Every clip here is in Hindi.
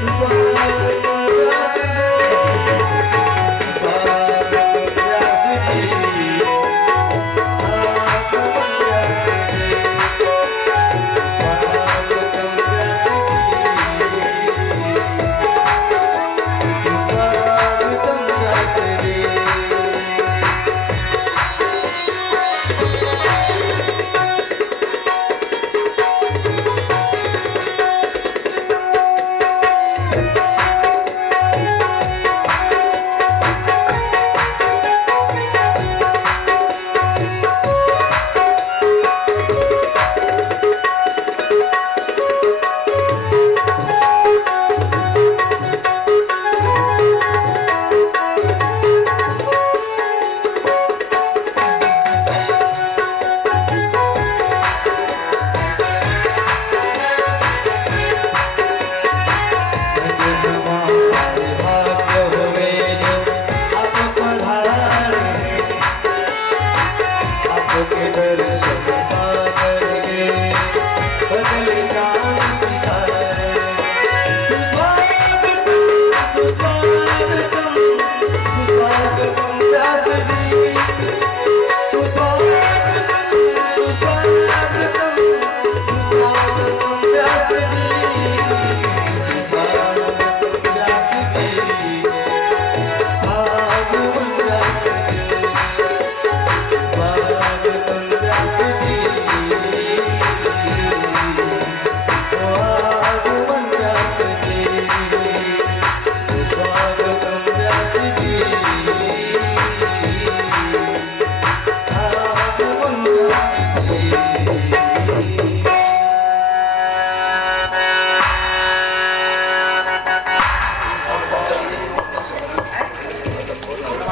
भगवान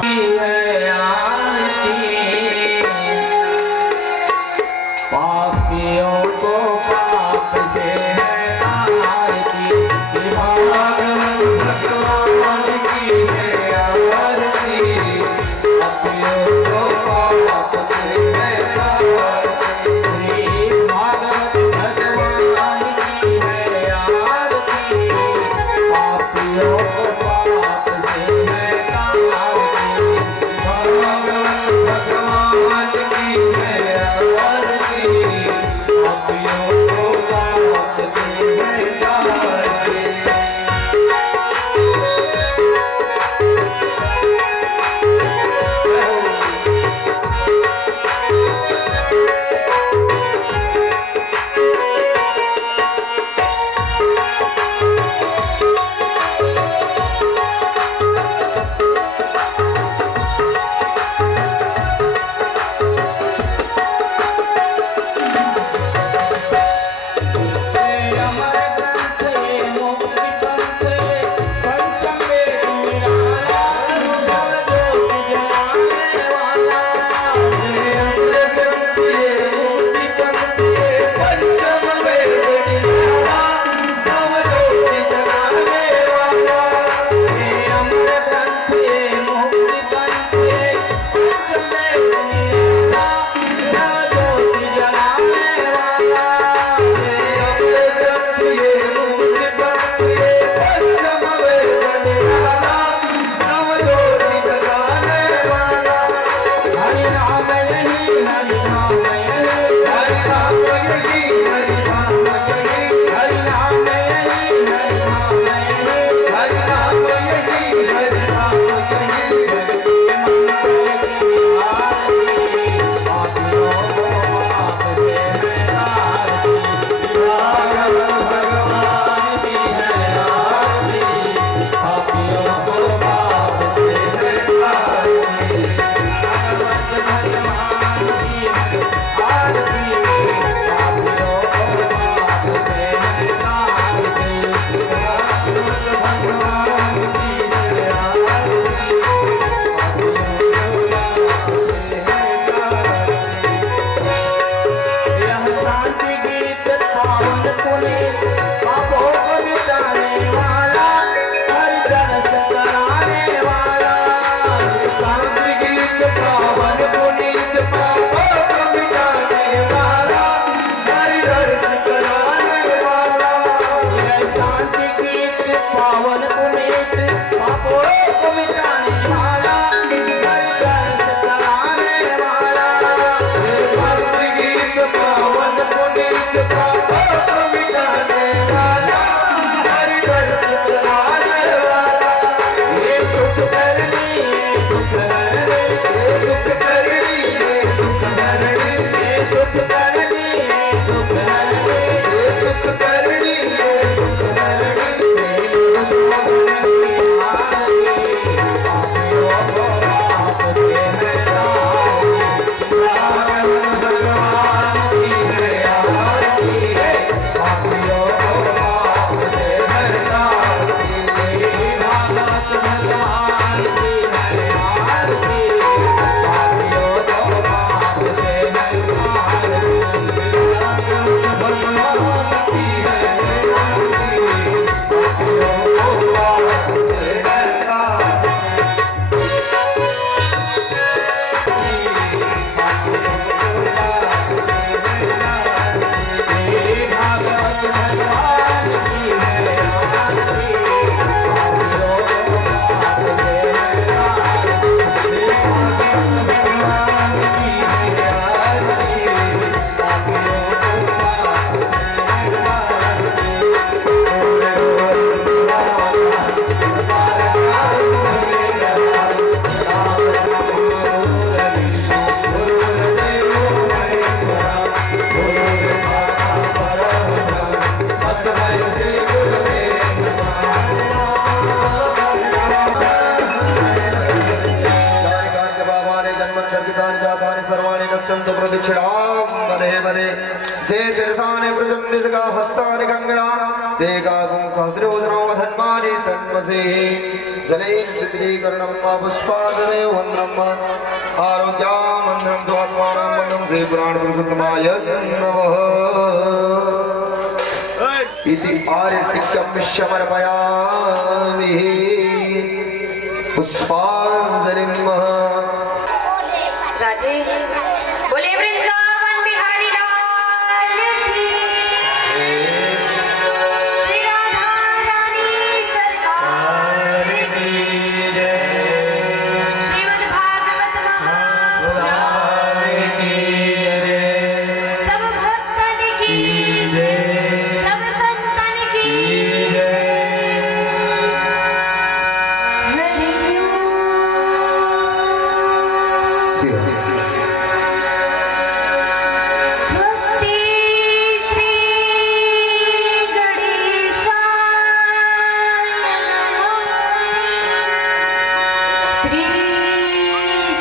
की है आरती, पापियों को पाप वक्त्राणि प्रजम्निसका हस्तानि कंगना देगागुं सहस्रोदनो धन्मानि तन्मसे जलेन चित्रीकरणं मा पुष्पादने वन्द्रम् आरोग्यामन्त्रं स्वात्मानं मन्दं से प्राणपुरुषोत्तमाय नमः इति आर्तिकं समर्पयामि पुष्पांजलिं राधे बोले वृंदावन बिहारी लाल की श्री राधा रानी सरकार की जय श्रीमद् भागवत महापुराण की जय सब भक्तन की जय सब संतन की जय हरि ओम स्वस्ति श्री गणेशाय श्री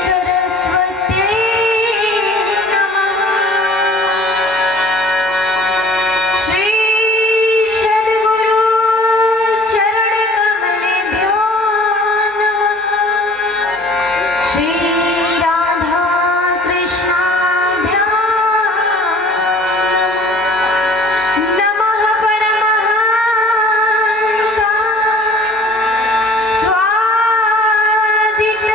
सरस्वत्यै नमः श्री सद्गुरु चरण कमलेभ्यो नमः श्री राधा कृष्णाभ्यां नमः परमहंस स्वादित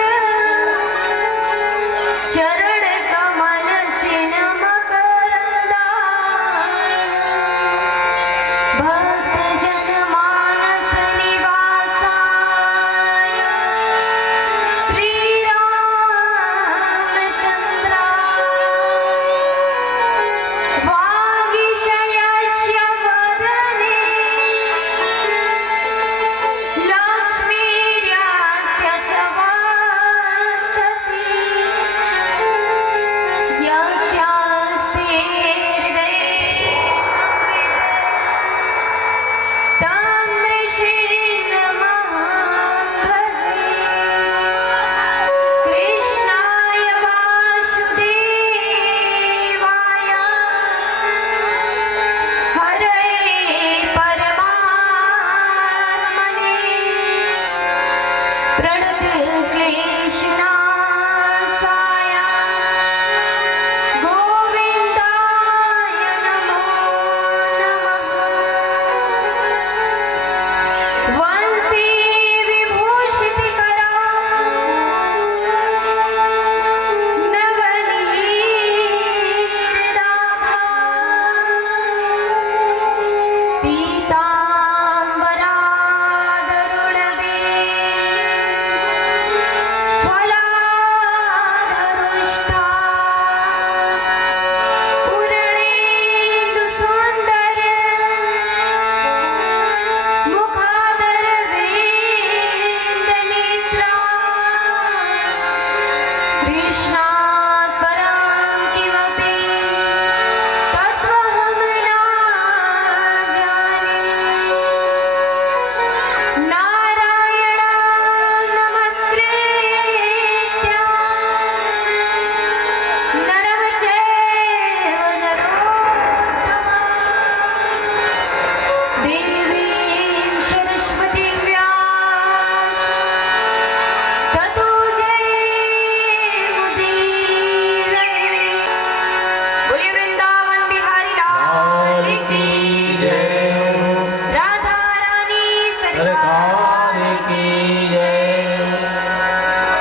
चरण कमल चिन्मकरंदा भक्त जन मानस निवासाय श्री रामचंद्राय वागीशयस्य वदने लक्ष्मीर्यस्य च वाचसि यस्यास्ते हृदये संवित् तं नृसिंहमहं भजे कृष्णाय वासुदेवाय हरये परमात्मने प्रणतक्लेशनाशाय गोविन्दाय नमो नमः वंशी कृष्णात् परं किमपि तत्त्वहं न जाने नारायणं नमस्कृत्य नरं चैव नरोत्तमं देवीं सरस्वतीं व्यासं ततो बोलिए वृंदावन बिहारी लाल की जय राधा रानी सरकार की जय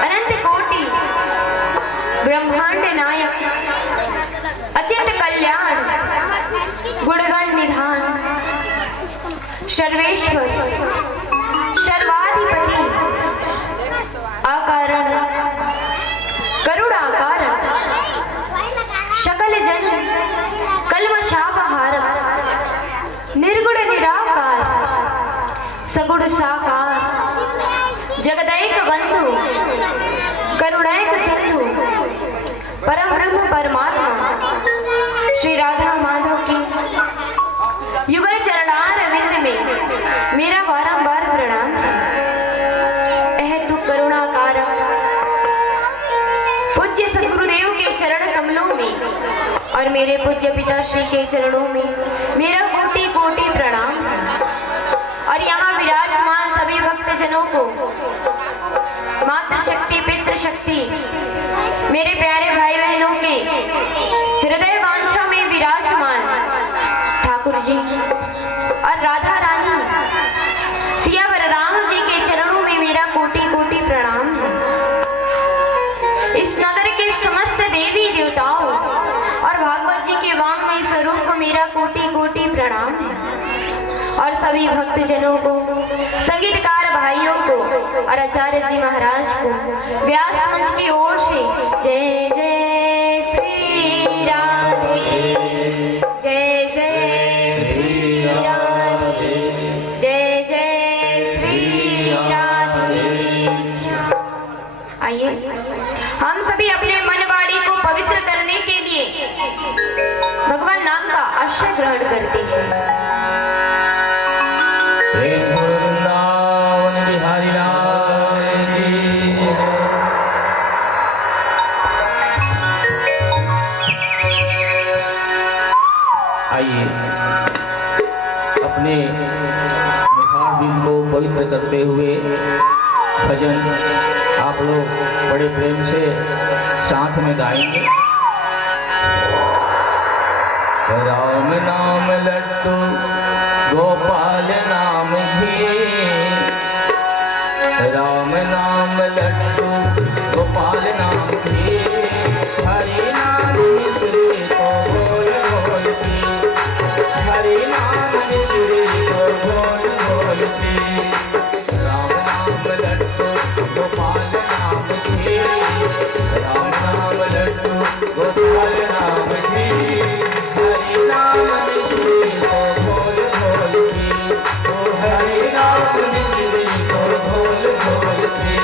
अनंत कोटि ब्रह्मांड नायक अचिंत कल्याण गुणगण निधान सर्वेश्वर सर्वाधिपति अकारण करुणाकारक सकल जन कल्मषापहारक निर्गुण निराकार सगुण साकार जगदैक बंधु करुणैक सिंधु परम ब्रह्म परमात्मा श्री राधा माधव की युगल चरणार विंद में मेरा बारंबार प्रणाम। अहेतु करुणाकारक पूज्य सद्गुरुदेव के चरण कमलों में और मेरे पूज्य पिताश्री के चरणों में मेरा कोटि कोटि प्रणाम है। और यहाँ विराजमान सभी भक्तजनों को मातृशक्ति पितृशक्ति मेरे प्यारे भाई बहनों के हृदय वांछा में विराजमान ठाकुर जी और राधा रानी सियावर राम जी के चरणों में मेरा कोटि कोटि प्रणाम है। इस नगर के समस्त देवी देवताओं और भागवत जी के वाङ्मय स्वरूप को मेरा कोटि कोटि प्रणाम है। और सभी भक्तजनों को, संगीतकार भाइयों को और आचार्य जी महाराज को व्यास मंच की ओर से जय जय श्री राधे, जय जय श्री राधे, जय जय श्री राधे। आइए हम सभी अपने मन वाणी को पवित्र करने के लिए भगवान नाम का आश्रय ग्रहण करते हैं। वृंदावन बिहारी लाल की जय। आइए अपने मुखारबिंद को पवित्र करते हुए भजन आप लोग बड़े प्रेम से साथ में गाएंगे। राम नाम लड्डू गोपाल नाम घी, राम नाम लड्डू गोपाल नाम घी, हरि नाम मिश्री को बोल बोल पी, हरि नाम मिश्री को बोल बोल पी। राम नाम लड्डू गोपाल नाम घी, राम नाम लड्डू गोपाल नाम घी, हरि नाम मिश्री को बोल बोल पी, ओ हरि नाम मिश्री को बोल बोल पी।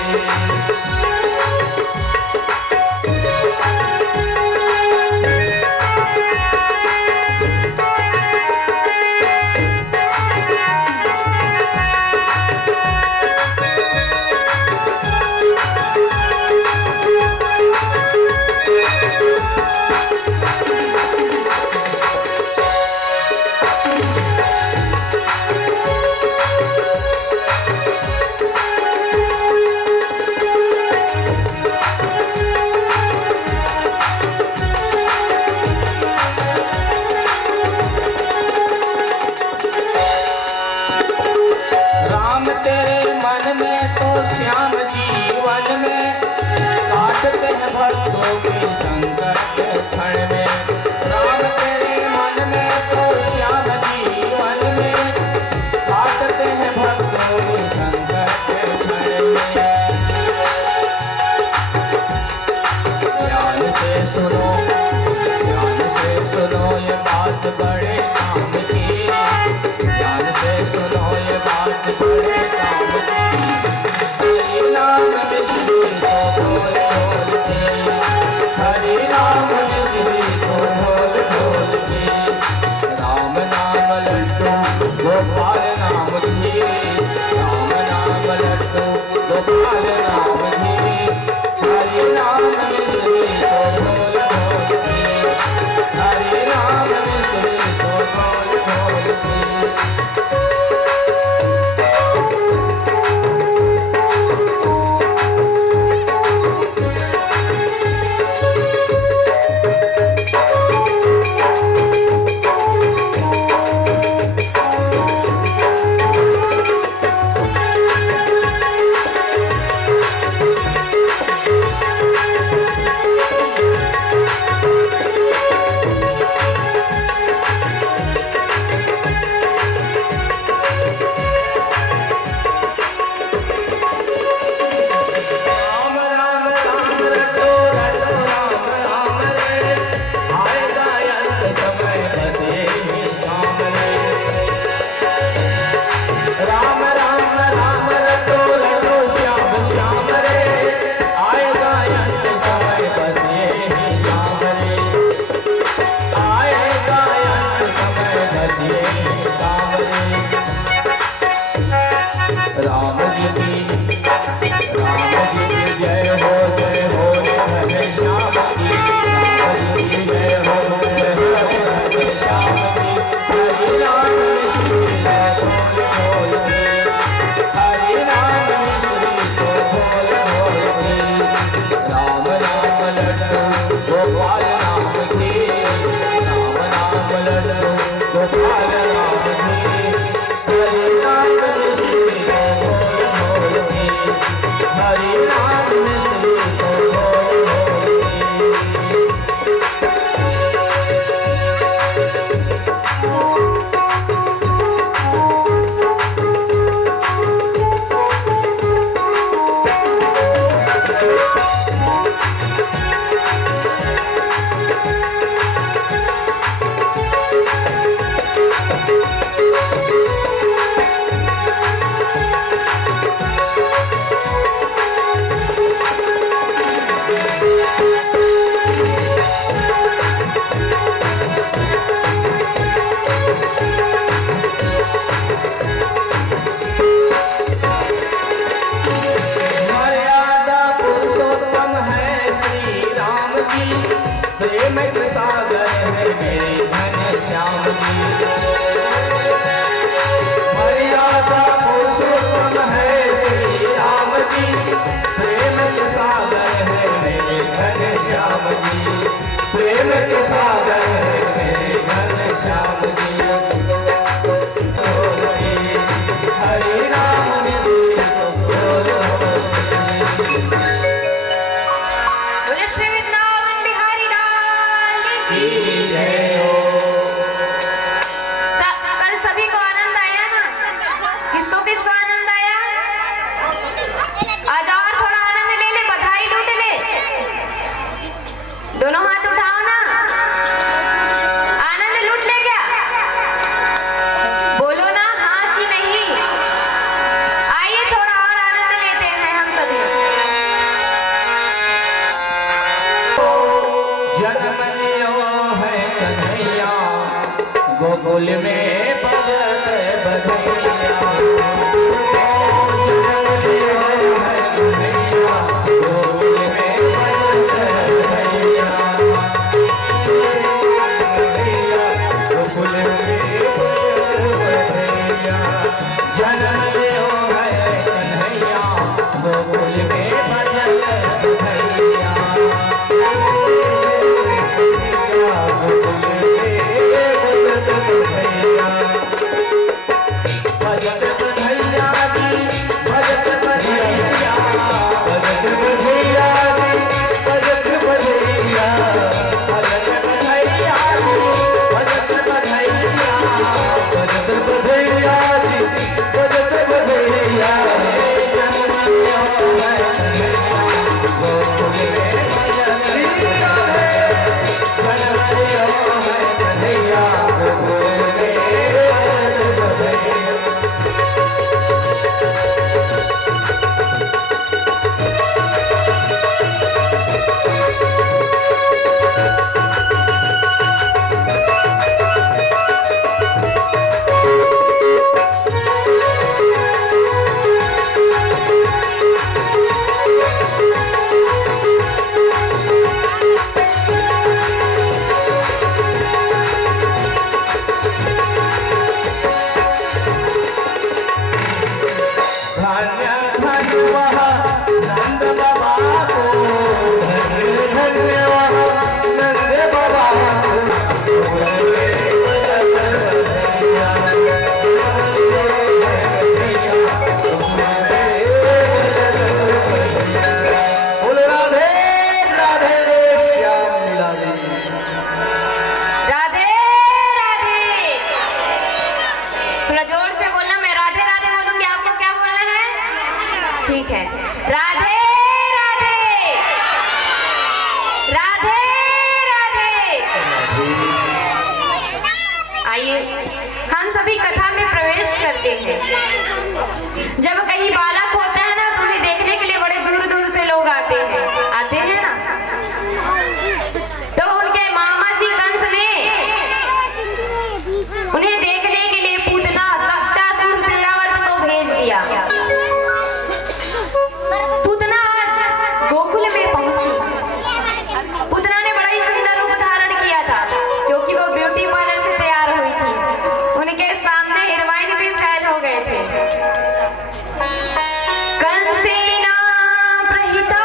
गोकुल में बजत बजैया कंसेना प्रहिता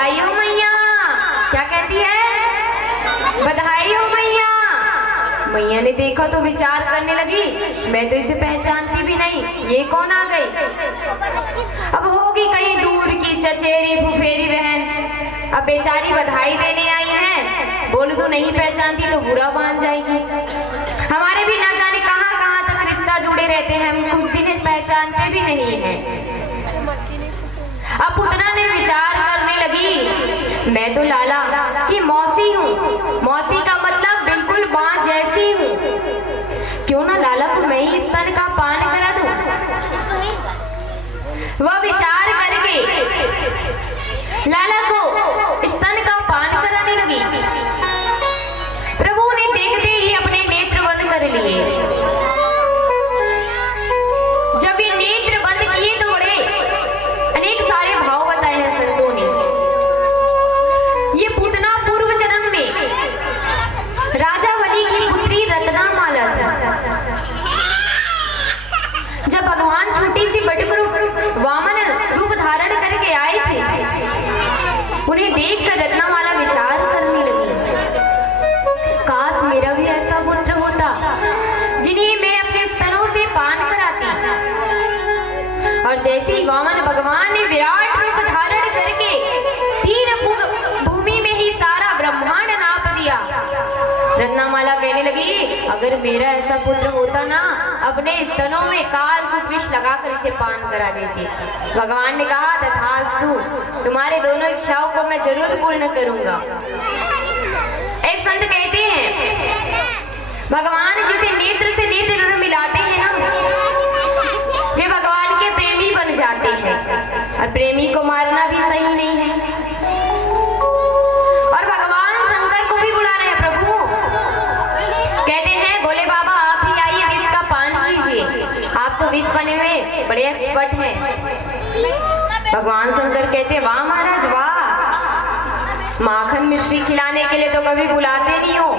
बधाई हो मैया। क्या कहती है? बधाई हो मैया। मैया ने देखा तो विचार करने लगी, मैं तो इसे पहचानती भी नहीं, ये कौन आ गई? अब होगी कहीं दूर की चचेरी फुफेरी बहन, अब बेचारी बधाई देने आई है, बोल दूं नहीं पहचानती तो बुरा मान जाएगी। हमारे भी ना जाने कहां कहां तक रिश्ता जुड़े रहते हैं, हम खुद इन्हें पहचानते भी नहीं हैं। अब पुतना ने विचार करने लगी, मैं तो लाला की मौसी हूँ, मौसी का मतलब बिल्कुल माँ जैसी हूँ, क्यों ना लाला को मैं ही स्तन का पान करा दूं। वह विचार करके लाला को स्तन का पान कराने लगी। प्रभु ने देखते ही अपने नेत्र बंद कर लिए। जब ये नेत्र बंद किए तो बड़े अनेक सारे भाव बताए हैं संतों ने। ये पूतना पूर्व जन्म में राजा बलि की पुत्री रत्नामाला थी। जब भगवान छोटी सी बटुक रूप वामन रूप धारण करके आए थे, उन्हें देखकर रत्नामाला विचार करने लगी, काश मेरा भी ऐसा पुत्र होता जिन्हें मैं अपने स्तनों से पान कराती। और जैसे ही वामन भगवान ने विराट रूप धारण करके 3 भूमि में ही सारा ब्रह्मांड नाप दिया, रत्नामाला कहने लगी, अगर मेरा ऐसा पुत्र होता ना, अपने स्तनों में कालकूट विष लगाकर इसे पान करा देती। भगवान ने कहा, तथास्तु, तुम्हारे दोनों इच्छाओं को मैं जरूर पूर्ण करूंगा। एक संत कहते हैं, भगवान जिसे नेत्र से नेत्र मिलाते हैं ना, वे भगवान के प्रेमी बन जाते हैं, और प्रेमी को मारना भी सही नहीं है। और भगवान शंकर को भी बुला रहे हैं। प्रभु कहते हैं, बोले बाबा आप ही आइए, विष का पान कीजिए, आप तो विष बने हुए बड़े एक्सपर्ट हैं। भगवान शंकर कहते, वाह महाराज वाह, माखन मिश्री खिलाने के लिए तो कभी बुलाते नहीं हो,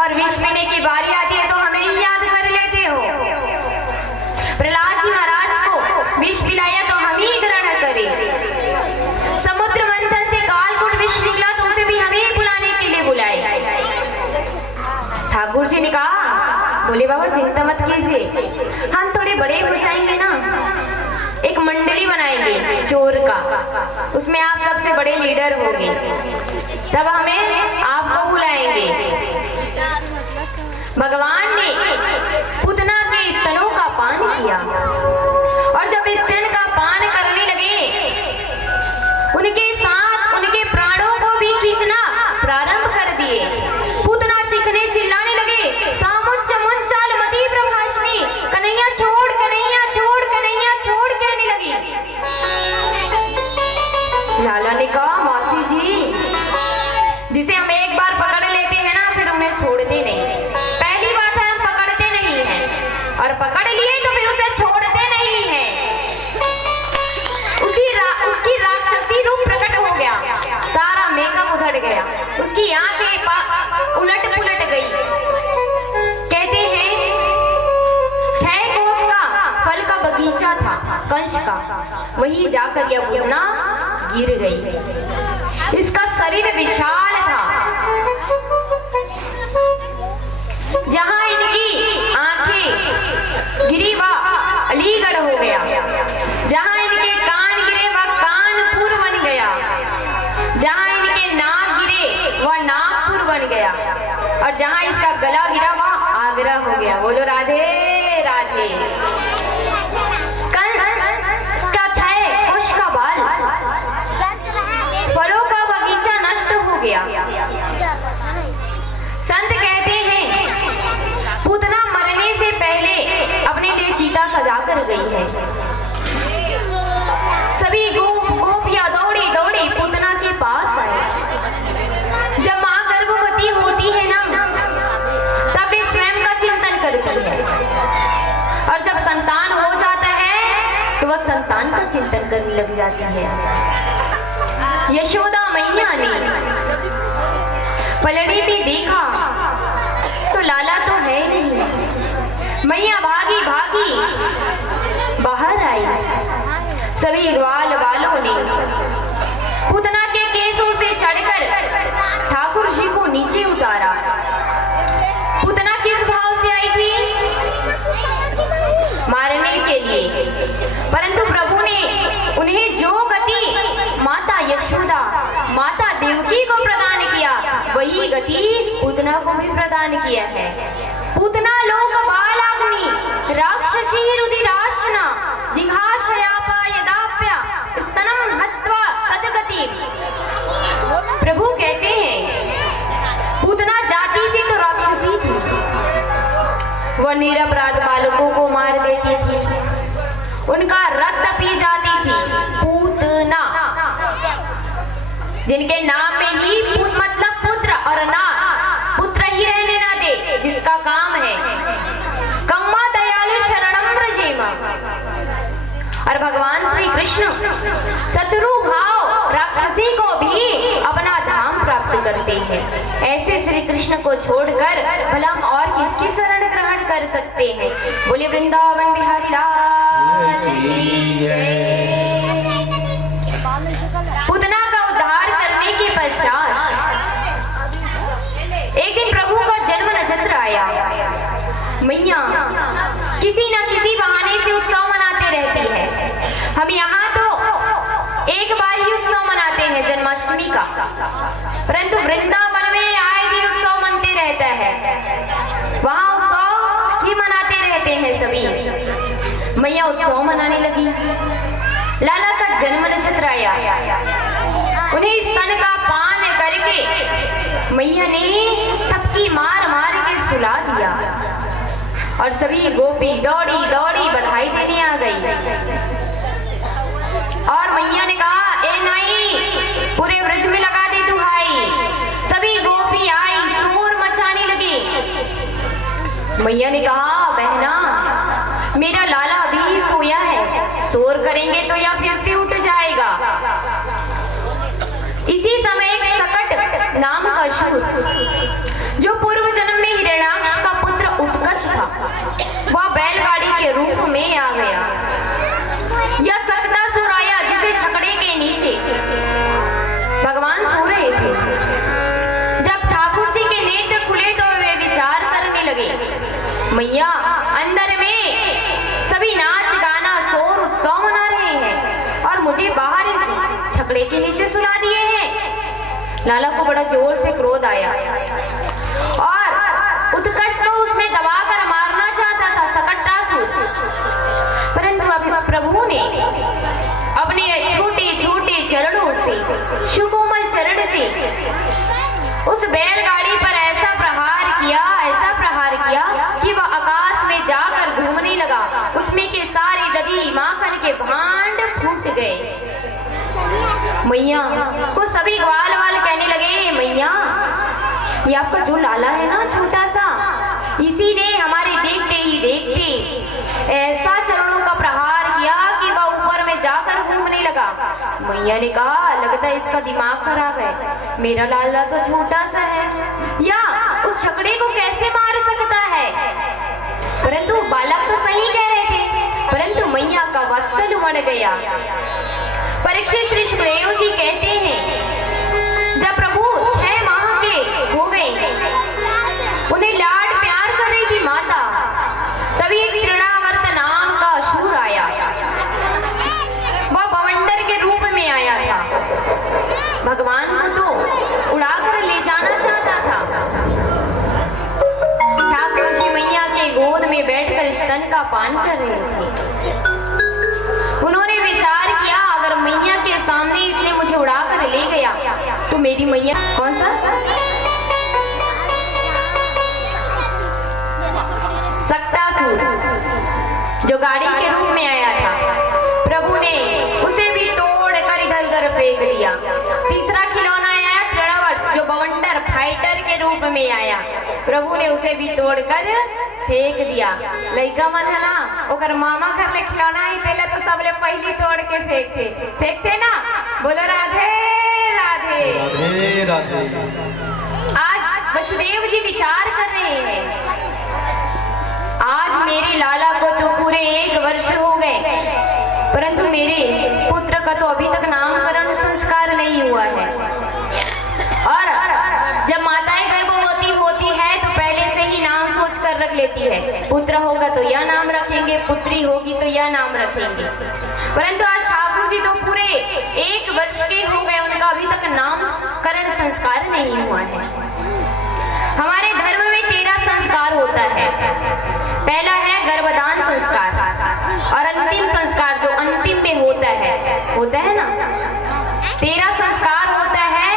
और विष पीने की बारी आती है तो हमें ही याद कर लेते हो। प्रहलाद जी महाराज को विष पिलाया तो हम ही ग्रहण करें। समुद्र मंथन से कालकूट विष निकला तो उसे भी हमें ही बुलाने के लिए बुलाए। ठाकुर जी ने कहा, बोले बाबा चिंता मत कीजिए, हम थोड़े बड़े हो जाएंगे ना, एक मंडली बनाएंगे चोर का, उसमें आप सबसे बड़े लीडर होंगे, तब हमें आपको बुलाएंगे। भगवान ने पूतना के स्तनों का पान किया, और जब स्तन का पान करने लगे, उनके साथ उनके प्राणों को भी खींचना प्रारंभ कर दिए। पूतना चीखने चिल्लाने लगे, सामुच्च मुंचाल मति प्रभाषणी, कन्हैया छोड़, कन्हैया छोड़, कन्हैया छोड़ कहने लगी। लाला ने कहा, मौसी जी, जिसे हम एक बार पकड़ लेते हैं ना, फिर उन्हें छोड़ते नहीं। पहली बात है हम पकड़ते नहीं हैं, और पकड़ लिए तो फिर उसे छोड़ते नहीं हैं। उसकी राक्षसी रूप प्रकट हो गया, सारा मेकअप उधड़ गया, उसकी आंखें उलट पुलट गई। कहते हैं 6 कोस का फल का बगीचा था कंस का, वहीं जाकर यह पूतना गिर गई। इसका शरीर विशाल था, जहां इनकी आंखें गिरी वह अलीगढ़ हो गया, जहां इनके कान गिरे वह कानपुर बन गया, जहां इनके नाक गिरे वह नागपुर बन गया, और जहां इसका गला गिरा वह आगरा हो गया। बोलो राधे राधे। इसका 6 कोश का बाल, फलों का बगीचा नष्ट हो गया। संत कहते हैं, पूतना मरने से पहले अपने लिए चीता सजा कर गई है। सभी गोपियां दौड़ी दौड़ी पूतना के पास आए। जब मां गर्भवती होती है ना, तब वे स्वयं का चिंतन करती है, और जब संतान हो जाता है तो वह संतान का चिंतन करने लग जाती है। यशोदा मैया ने पलड़ी में देखा तो लाला तो है नहीं। मैया भागी भागी बाहर आई। सभी ग्वाल वालों ने पूतना के गति पूतना को भी प्रदान किया है। पूतना लोक बालाग्नि राक्षसी रुधिराशना जिघाशयापा यदाप्य स्तनम हत्वा तदगति। प्रभु कहते हैं पूतना जाति से तो राक्षसी थी, वह निरपराध बालकों को मार देती थी, उनका रक्त पी जाती थी। पूतना जिनके नाम में ही पूत मतलब पुत्र और ना पुत्र ही रहने ना दे, जिसका काम है कम्मा दयालु शरणम ब्रजेमा। और भगवान श्री कृष्ण शत्रु भाव राक्षसी को भी अपना धाम प्राप्त करते हैं। ऐसे श्री कृष्ण को छोड़कर भला हम और किसकी शरण ग्रहण कर सकते हैं। बोले वृंदावन बिहारी लाल की जय। पूतना का उद्धार करने के पश्चात एक दिन प्रभु का जन्म नक्षत्र आया। मैया किसी न किसी बहाने से उत्सव मनाते रहती है। हम यहाँ तो एक बार ही उत्सव मनाते हैं जन्माष्टमी का, परंतु वृंदावन में आए दिन उत्सव मनते रहता है, वहाँ उत्सव ही मनाते रहते हैं सभी। मैया उत्सव मनाने लगी। लाला का जन्म नक्षत्र आया, उन्हें स्तन का पान करके मैया ने थपकी मार मार के सुला दिया और सभी गोपी दौड़ी दौड़ी बधाई देने आ गई। और मैया ने कहा, ए नाई पूरे व्रज में लगा दे दुहाई। सभी गोपी आई, शोर मचाने लगी। मैया ने कहा, बहना मेरा लाला अभी सोया है, शोर करेंगे तो या फिर से उठ जाएगा। इसी समय एक सकट नाम का असुर, जो पूर्व जन्म में हिरण्याक्ष का पुत्र उत्कर्ष था, वह बैलगाड़ी के रूप में आ गया। यह सकटासुर आया जिसे छकड़े के नीचे भगवान सो रहे थे। जब ठाकुर जी के नेत्र खुले तो वे विचार करने लगे, मैया अंदर में सभी नाच गाना शोर उत्सव मना रहे हैं और मुझे बाहर ही छकड़े के नीचे सुला दिए हैं। लाला को बड़ा जोर से क्रोध आया और उत्कर्ष तो उसमें दबाकर मारना चाहता था सकटासुर, परंतु अब प्रभु ने अपने छोटे छोटे चरणों से, सुकोमल चरण से उस बैलगाड़ी पर ऐसा प्रहार किया कि वह आकाश में जाकर घूमने लगा। उसमें के सारे दधी माखन के भांड फूट गए। मैया को सभी ग्वाल वाल कहने लगे, मैया ये आपका जो लाला है ना छोटा सा, इसी ने हमारे देखते ही देखते ऐसा चरणों का प्रहार किया कि वह ऊपर में जाकर घूमने लगा। मैया ने कहा, लगता है इसका दिमाग खराब है, मेरा लाला तो छोटा सा है, या उस छकड़े को कैसे मार सकता है। परंतु बालक तो सही कह रहे थे, परंतु मैया का वत्सल उमड़ गया। परीक्षित श्री सुखदेव जी कहते हैं, जब प्रभु 6 माह के हो गए, उन्हें लाड प्यार कर रही थी माता, तभी एक तृणावर्त नाम का असुर आया। वह बवंडर के रूप में आया था। भगवान को तो उड़ाकर ले जाना चाहता था। ठाकुर जी मैया के गोद में बैठकर स्तन का पान कर रहे थे। उन्होंने विचार किया, अगर मैया के सामने इसने मुझे उड़ाकर ले गया तो मेरी मैया कौन सा सकटासुर जो गाड़ी के रूप में आया था, प्रभु ने उसे भी तोड़कर इधर उधर फेंक दिया। तीसरा खिलौना आया तृणावर्त, जो बवंडर फाइटर के रूप में आया, प्रभु ने उसे भी तोड़कर फेंक दिया। लइका मन है ना, ओकर मामा घर ले खिलौना ही देला तो सबले पहली तोड़ के फेंकते ना। बोलो राधे राधे राधे राधे। आज वसुदेव जी विचार कर रहे हैं, आज मेरे लाला को तो पूरे 1 वर्ष हो गए, परंतु मेरे पुत्र का तो अभी तक नामकरण संस्कार नहीं हुआ है। और जब माताएं गर्भवती होती है तो पहले से ही नाम सोच कर रख लेती है, पुत्र होगा तो यह नाम रखेंगे, पुत्री होगी तो यह नाम रखेंगे। परंतु आज ठाकुर जी तो पूरे 1 वर्ष के हो गए, उनका अभी तक नामकरण संस्कार नहीं हुआ है। होता है। पहला है गर्भदान संस्कार और अंतिम संस्कार जो अंतिम में होता है ना। 13 संस्कार होता है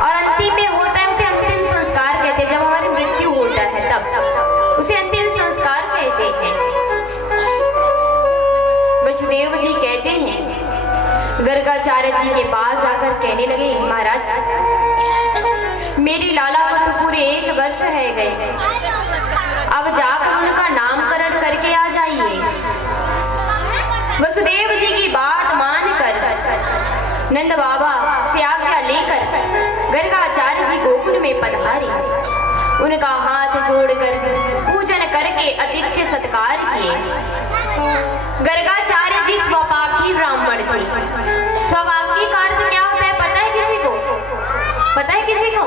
और अंतिम में होता है, उसे अंतिम संस्कार कहते हैं। जब हमारी मृत्यु होता है तब उसे अंतिम संस्कार कहते हैं। वसुदेव जी कहते हैं, गर्गाचार्य जी के पास जाकर कहने लगे, महाराज मेरी लाला को तो पूरे 1 वर्ष है गए, अब जाकर उनका नामकरण करके आ जाइए। वसुदेव जी की बात मानकर नंद बाबा से आज्ञा लेकर गर्गाचार्य जी गोकुल में पधारे। उनका हाथ जोड़कर पूजन करके आतिथ्य सत्कार किए। गर्गाचार्य जी स्वपाकी ब्राह्मण थे। स्वपाकी का अर्थ क्या होता है पता है किसी को? पता है किसी को?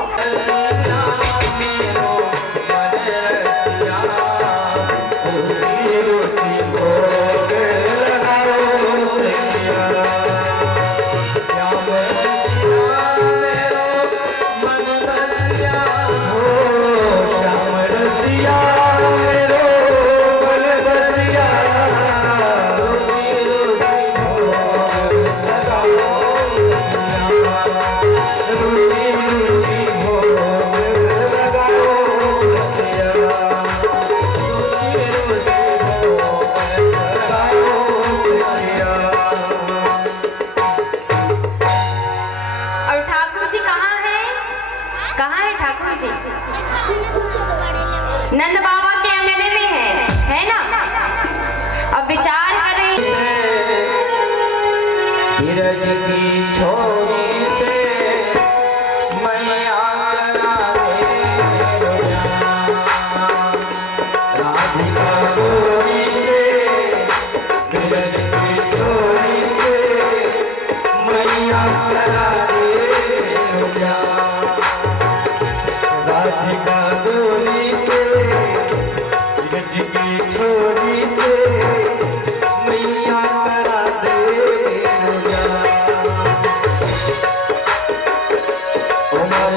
नंद बाबा के अंगने में है ना। अब विचार करें। धीरज की छोरी से मैया करा दे राधिका गोरी से, धीरज की छोरी से मैया करा दे राधिका गोरी से, धीरज की छोरी से मैया करा दे उमर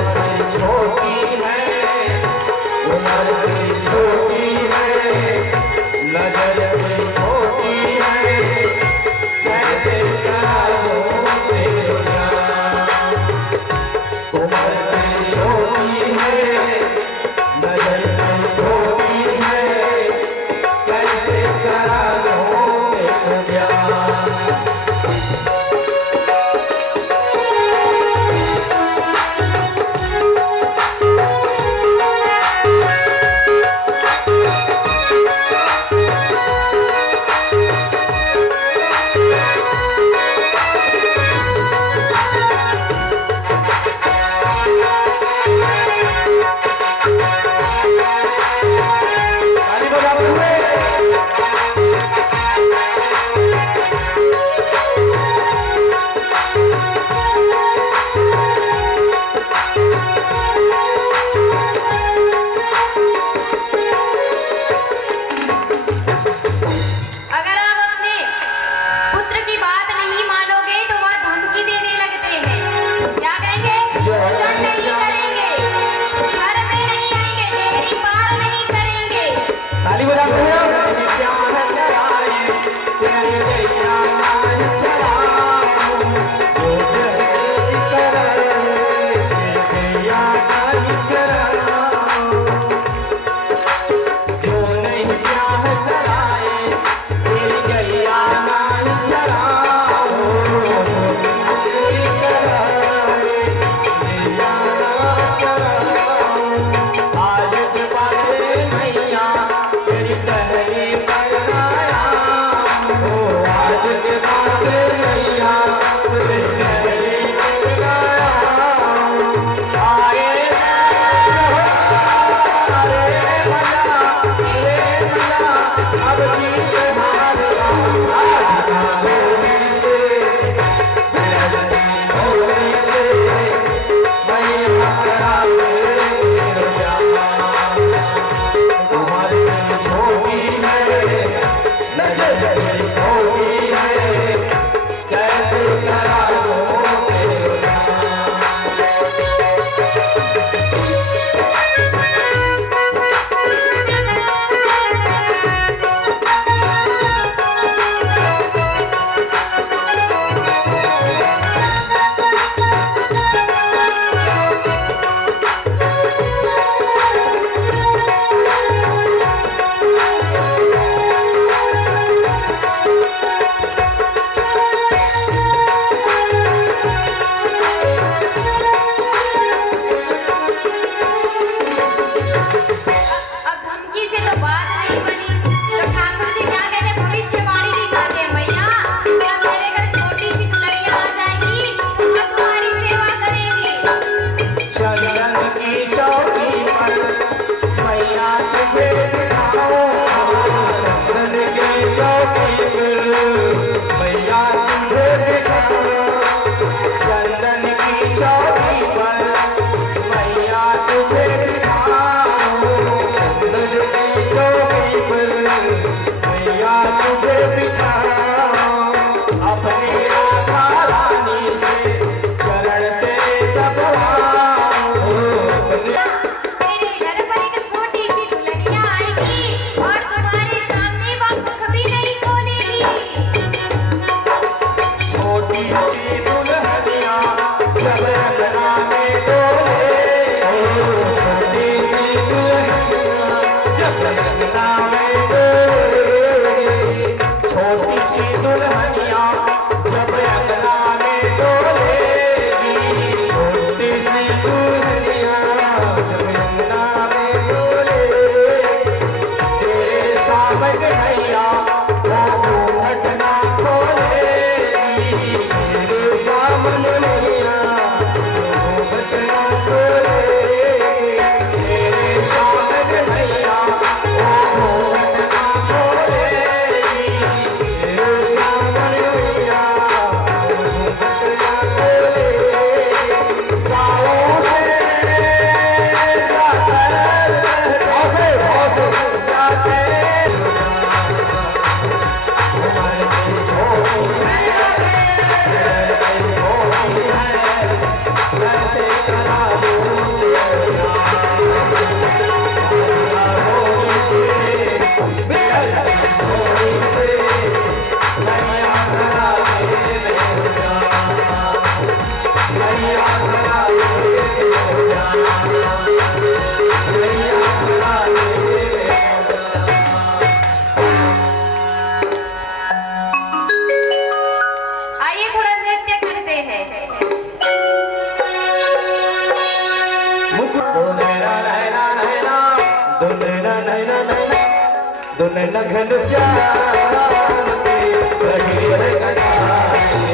घनश्याम के रहे है कटार के,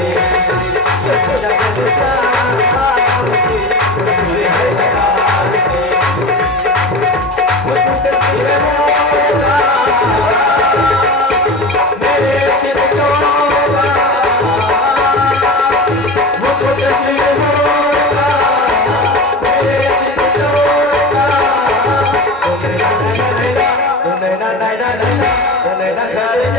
यशोदा घनश्याम के रहे है कटार के। मुकुट सिर मोरा मेरे सिर चोरा, मुकुट सिर मोरा मेरे सिर चोरा, नैना नैना नैना नैना खड़े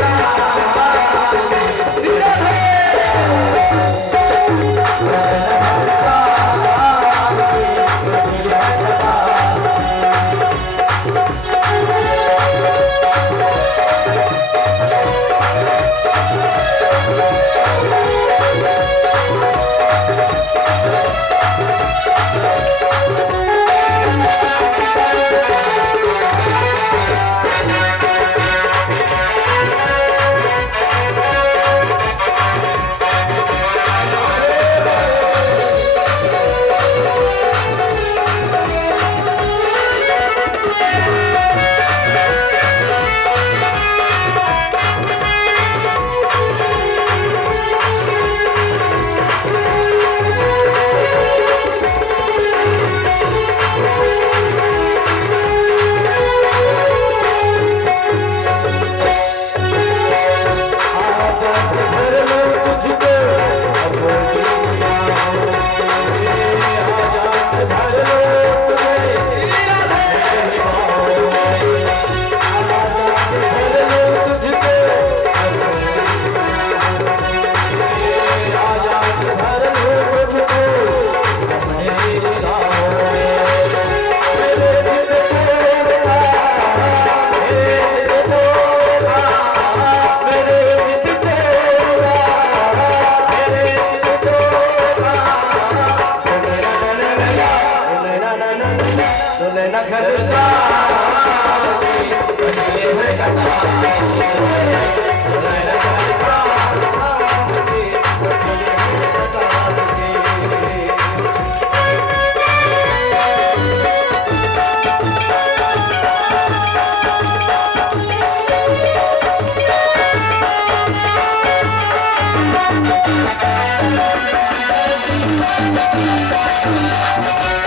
Thank you.